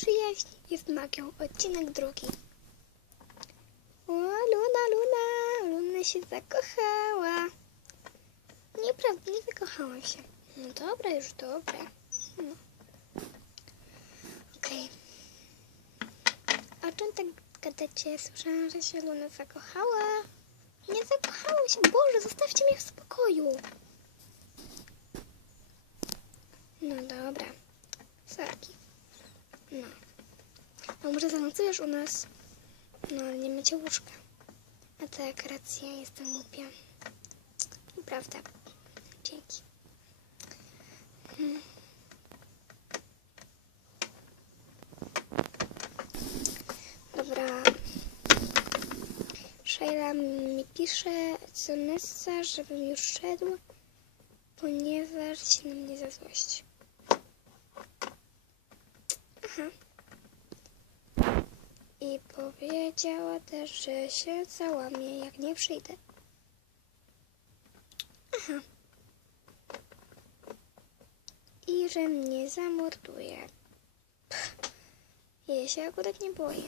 Przyjaźń jest magią. Odcinek drugi. O, Luna, Luna, Luna się zakochała. Nieprawda, nie zakochałam się. No dobra, już dobra. No. Okej. O czym tak gadacie? Słyszałam, że się Luna zakochała. Nie zakochałam się. Boże, zostawcie mnie w spokoju. No dobra. Sarki. No. A może zanocujesz u nas? No, ale nie macie łóżka. A tak, racja, jestem głupia. Prawda. Dzięki. Hmm. Dobra. Szejla mi pisze SMS-a, żebym już szedł, ponieważ się na mnie zazłości. Aha. I powiedziała też, że się załamie, jak nie przyjdę. Aha. I że mnie zamorduje. Pff. Ja się akurat nie boję.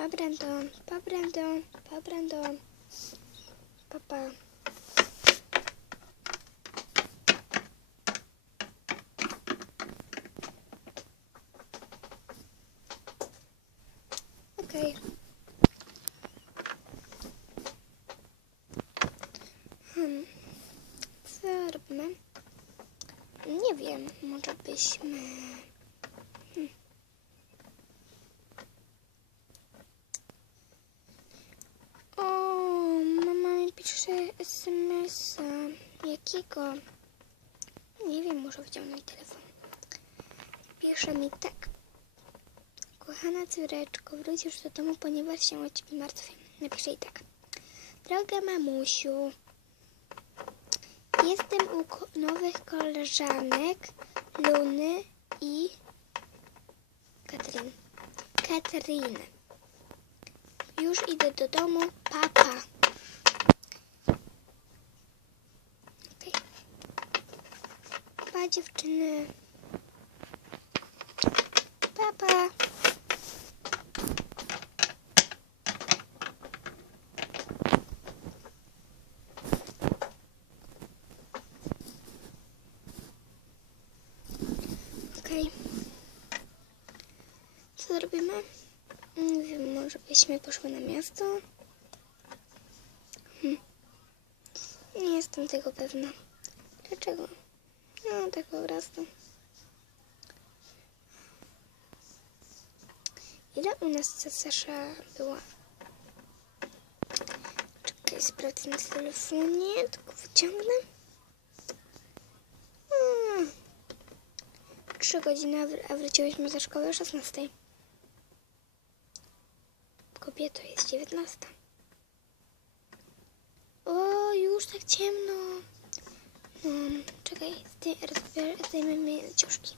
Pa Brandon, pa Brandon, pa Brandon. Papa. Okej. Hmm. Co robimy? Nie wiem, może byśmy... Hmm. O, mama mi pisze SMS-a. Nie wiem, muszę wyciągnąć telefon. Pisze mi tak. Kochana córeczko, wrócisz do domu, ponieważ się o ciebie martwię. Napiszę jej tak. Droga mamusiu, jestem u ko- nowych koleżanek Luny i Katrin. Katriny. Już idę do domu. Papa. Okej. Pa dziewczyny. Papa. Okej. Co zrobimy? Nie wiem, może byśmy poszły na miasto? Hm. Nie jestem tego pewna. Dlaczego? No, tak po prostu. Ile u nas cesarza była? Czekaj, sprawdzę na telefonie, tylko wyciągnę. Hmm. Godziny, a wróciłyśmy ze szkoły o 16. Kobieto, jest 19. O, już tak ciemno. No, czekaj, zdej- zdejmiemy ciuszki.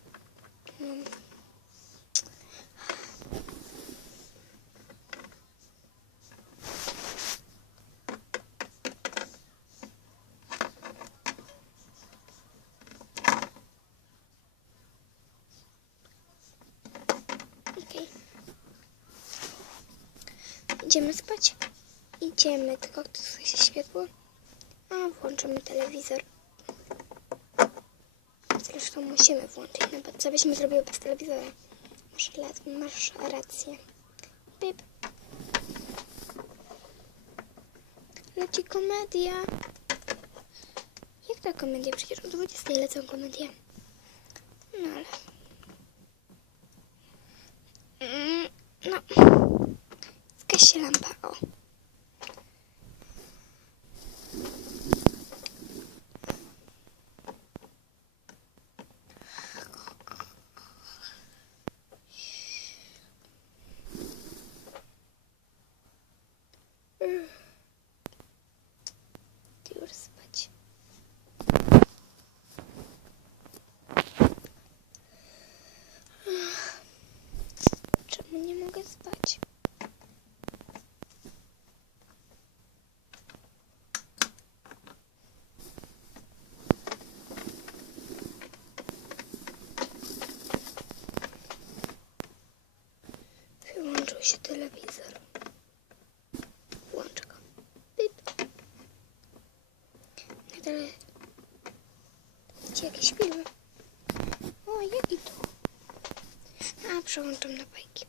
Okej. Idziemy spać? Idziemy, tylko tu się światło. A, włączymy telewizor. Zresztą musimy włączyć, no bo co byśmy zrobiły bez telewizora? Masz, masz rację. Pip. Leci komedia. Jak to komedia? Przecież o 20 lecą komedie. No ale... Mm, No. Zgaś się lampa, o. Ty już spać. Się telewizor. Włączę go. Pip. Gdzie jakieś filmy? O, jaki to? A, przełączam na bajki.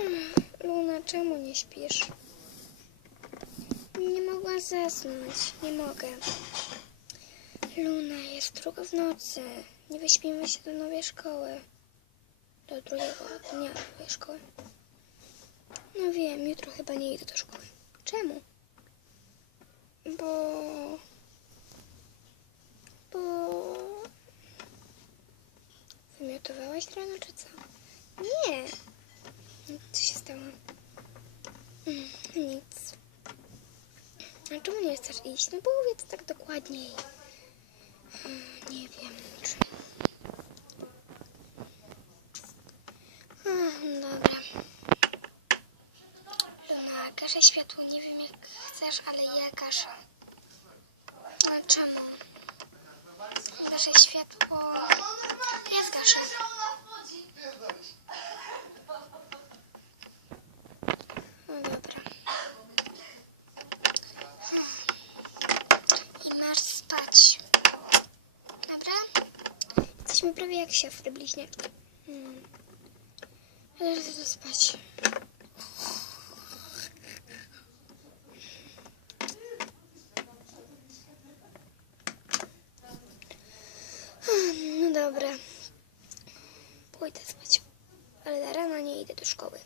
Mm, Luna, czemu nie śpisz? Nie mogła zasnąć. Nie mogę. Luna, jest druga w nocy. Nie wyśpimy się do nowej szkoły. Do drugiego dnia nowej szkoły. No wiem, jutro chyba nie idę do szkoły. Czemu? Bo... Bo... Wymiotowałaś rano, czy co? Nie. Co się stało? Mm, Nic. A czemu nie chcesz iść? No powiedz tak dokładniej. Mm, Nie wiem. Czy... A, dobra. Luna, światło. Nie wiem jak chcesz, ale ja gaszę. A czemu? Gaszę światło. Ja zgaszę. No dobra. I masz spać. Dobra? Jesteśmy prawie jak siostry bliźniaki. Hmm. Ale to spać. Dobra. Pójdę spać. Ale na rano nie idę do szkoły.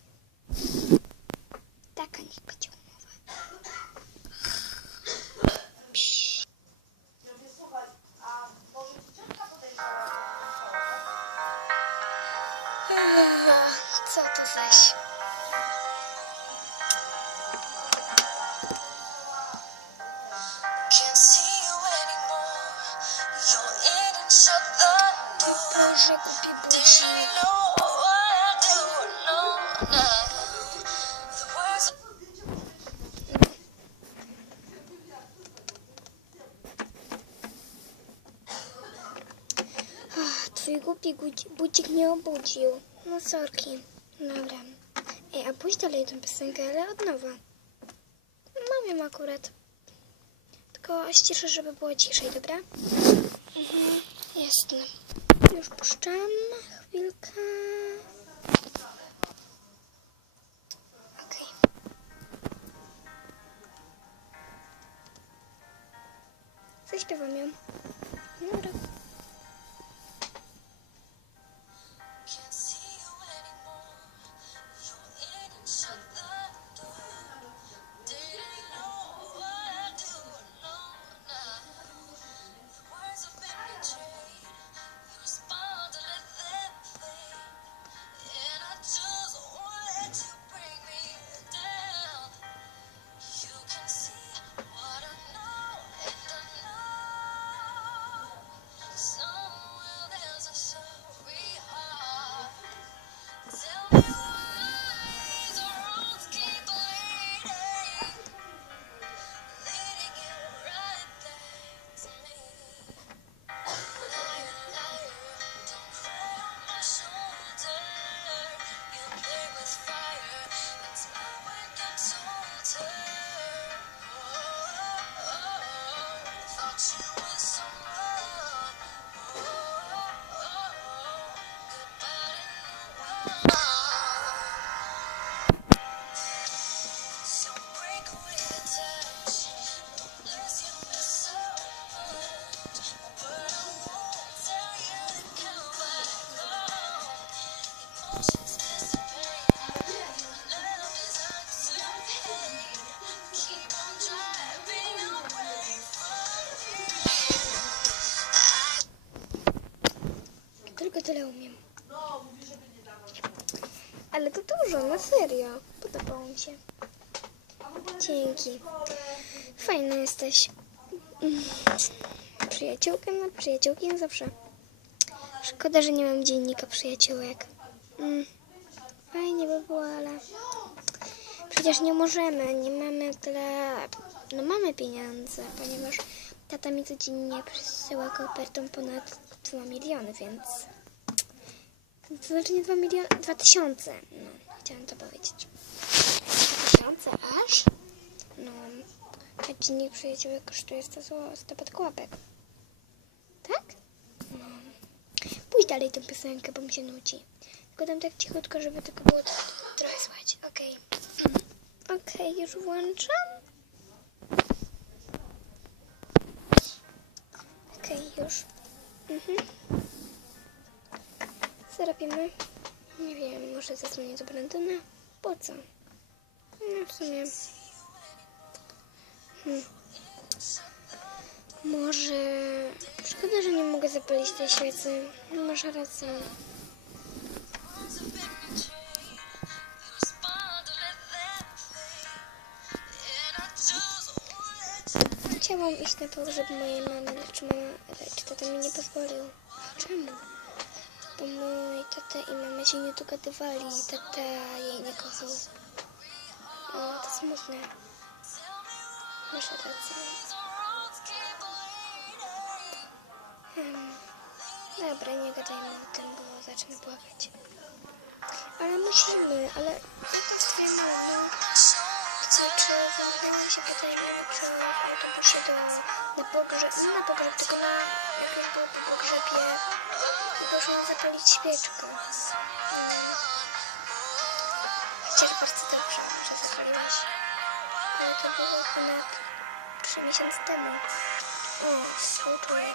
Głupi budzi- budzik mnie obudził. No sorki. Dobra. Ej, a pójdź dalej tę piosenkę, ale od nowa. Mam ją akurat. Tylko ściszę, żeby było ciszej, dobra? Mhm, jasne. Już puszczam. Chwilkę. Tyle umiem. Ale to dużo, na serio. Podobało mi się. Dzięki. Fajna jesteś. Przyjaciółki na zawsze. Szkoda, że nie mam dziennika przyjaciółek. Mm. Fajnie by było, ale przecież nie możemy, nie mamy tyle... No mamy pieniądze, ponieważ tata mi codziennie przysyła kopertą ponad 2 miliony, więc... To znaczy nie 2 miliony, 2 tysiące. No, chciałam to powiedzieć. 2 tysiące aż? No, odcinek przyjaciółek kosztuje 100, zł- 100 podkłapek. Tak? No. Pójdź dalej tą piosenkę, bo mi się nudzi. Tylko dam tak cichutko, żeby tylko było trochę słychać. Okej. Okej, już włączam. Okej, już. Mhm. Co robimy? Nie wiem, może zadzwonię do Brandona? Po co? No w sumie... Hmm. Może... Szkoda, że nie mogę zapalić tej świecy. No, Masz rację. Chciałam iść na pogrzeb mojej mamy, lecz mama, lecz tata mi nie pozwolił. Czemu? Bo mój tata i mama się nie dogadywali. Tata jej nie kochał. O, to smutne. Masz rację. Hmm. Dobra, nie gadajmy o tym, bo zacznę płakać. Ale musimy, ale twoja mama. Znaczy, mi się w autobusie do, na pogrzeb, nie na pogrzeb, tylko na, jak już było po pogrzebie, poszłam zapalić świeczkę. Mm. Chociaż bardzo dobrze, że zapaliłaś. Ale to było ponad 3 miesiące temu. O, współczuję.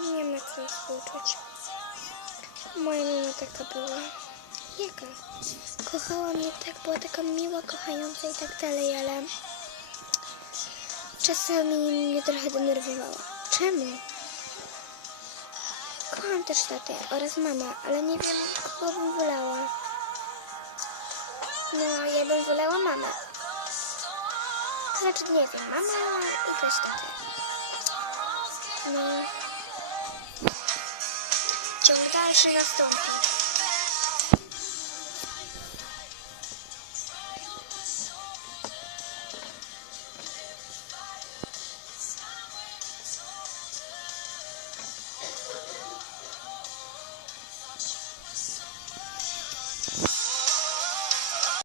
Nie ma co współczuć. Moja mama taka była. Jaka? Kochała mnie tak, była taka miła, kochająca i tak dalej, ale czasami mnie trochę denerwowała. Czemu? Kocham też tatę oraz mama, ale nie wiem, kogo bym wolała. No, ja bym wolała mamę. To znaczy, nie wiem, mama i też tatę. No. Ciąg dalszy nastąpi.